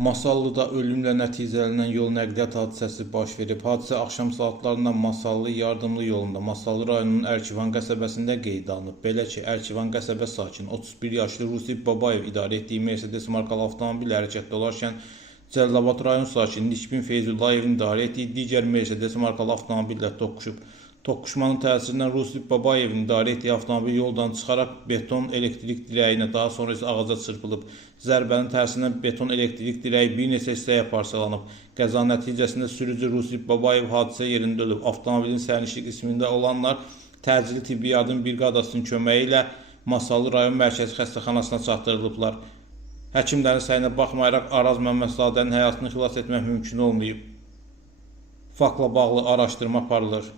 Masallıda ölümlə nəticələnən yol nəqliyyat hadisəsi baş verib. Hadisə axşam saatlarında Masallı Yardımlı yolunda Masallı rayonunun Ərkivan qəsəbəsində qeydə alınıb. Belə ki, Ərkivan qəsəbə sakini 31 yaşlı Rusif Babayev idarə etdiyi Mercedes markalı avtomobil hərəkətdə olarkən Cəlilabad rayon sakini Nikbin Feyzullayevin idarə etdiyi digər Mercedes markalı avtomobillə toqquşub. Toqquşmanın təsirindən Rusif Babayevin idarə etdiyi avtomobil yoldan çıxaraq beton elektrik dirəyinə, daha sonra isə ağaca çırpılıb. Zərbənin təsirindən beton elektrik dirəyi bir neçə hissəyə parçalanıb. Qəza nəticəsində sürücü Rusif Babayev hadisə yerində ölüb. Avtomobilin sərnişin qismində olanlar təcili tibbi yardım briqadasının köməyi ilə Masallı rayon mərkəzi xəstəxanasına çatdırılıblar. Həkimlərin səyinə baxmayaraq Araz Məmmədzadənin həyatını xilas etmək mümkün olmayıb. Faktla bağlı araşdırma aparılır.